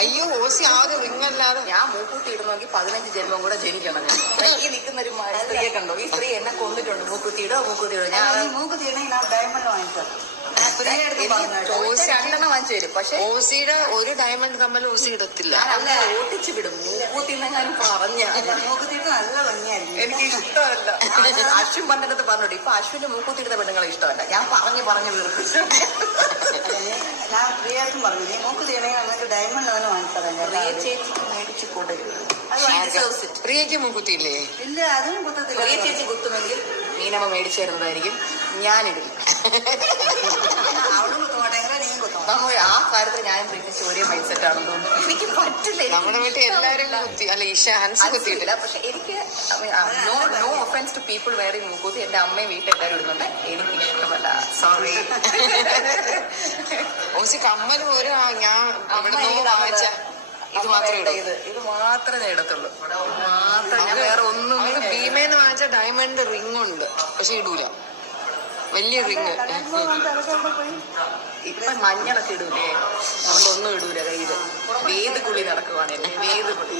അയ്യോ ഓസി ആ ഒരു റിംഗ് അല്ലാതെ ഞാൻ മൂക്കൂത്തി ഇടുന്നെങ്കിൽ 15 ജന്മം കൂടെ ജനിക്കണം. ഈ നിൽക്കുന്ന ഒരു സ്ത്രീയെ കണ്ടോ? ഈ സ്ത്രീ എന്നെ കൊണ്ടിട്ടുണ്ട്. മൂക്കുത്തിയിടോ ഞാൻ മൂക്കുത്തി ഇടണെങ്കിൽ ഞാൻ ഡയമണ്ട് വാങ്ങിച്ചത്. രണ്ടെണ്ണം വാങ്ങിച്ചു തരും. പക്ഷെ ഓസിയുടെ ഒരു ഡയമണ്ട് കമ്മൽ ഓസി ഇടത്തില്ല. ഞാൻ ഓട്ടിച്ചു വിടും. മൂക്കൂത്തി ഞാൻ പറഞ്ഞ മൂക്കുത്തിയിട്ട് നല്ല ഭംഗിയായിരുന്നു. എനിക്ക് ഇഷ്ടമല്ല. അശ്വിൻ പണ്ടെടുത്ത് പറഞ്ഞോട്ടെ. ഇപ്പൊ അശ്വിന്റെ മൂക്കുത്തിയിടുന്ന പെണ്ണുങ്ങളെ ഇഷ്ടമല്ല. ഞാൻ പറഞ്ഞു വീർപ്പിച്ചു. ഞാൻ പ്രിയായിട്ടും പറഞ്ഞു നീ മൂക്കുത്തി ഇടണെങ്കിൽ നമുക്ക് ഡയമണ്ട് അവന് വാങ്ങിച്ചതല്ലേ. പ്രിയ ചേച്ചിക്ക് മേടിച്ചു കൊടുക്കും. പ്രിയക്ക് മൂക്കുത്തിയില്ലേ? ഇല്ല, അതിനും കുത്തത്തില്ല. പ്രിയ ചേച്ചി കുത്തുമെങ്കിൽ മീനമ്മ മേടിച്ചു തരുന്നതായിരിക്കും. ഞാനിടും. അവളും കുത്തുമാട്ടെങ്കിൽ നീ കുത്തും. ആ കാര്യത്തിൽ ഞാനും പ്രീതിച്ച് ഒരേ മൈൻഡ് സെറ്റ് ആണെന്ന് തോന്നുന്നു. എനിക്ക് പറ്റില്ല. നമ്മുടെ വീട്ടിൽ എല്ലാവരും കുത്തി. അല്ല ഇഷാൻസ് കുത്തിയിട്ടില്ല. പക്ഷെ എനിക്ക് no offence to people wearing മൂക്കൂത്തി. എന്റെ അമ്മയും വീട്ടിലെല്ലാവരും ഇടുന്നുണ്ട്. എനിക്ക് ഇഷ്ടമല്ല. സോറി. ഓസി കമ്മൽ പോലും ഞാൻ വാങ്ങിച്ച ഇത് മാത്രമേ ഇടത്തുള്ളൂ. ഞാൻ വേറെ ഒന്നും. ഭീമേന്ന് വാങ്ങിച്ച ഡയമണ്ട് റിംഗ് ഉണ്ട്, പക്ഷെ ഇടൂല. വലിയ റിങ്. ഇപ്പൊ മഞ്ഞളൊക്കെ ഇടൂലേ? നമ്മളൊന്നും ഇടൂല കയ്യില്. വേദ് കുളി നടക്കുവാണല്ലേ. വേദ് കുളി.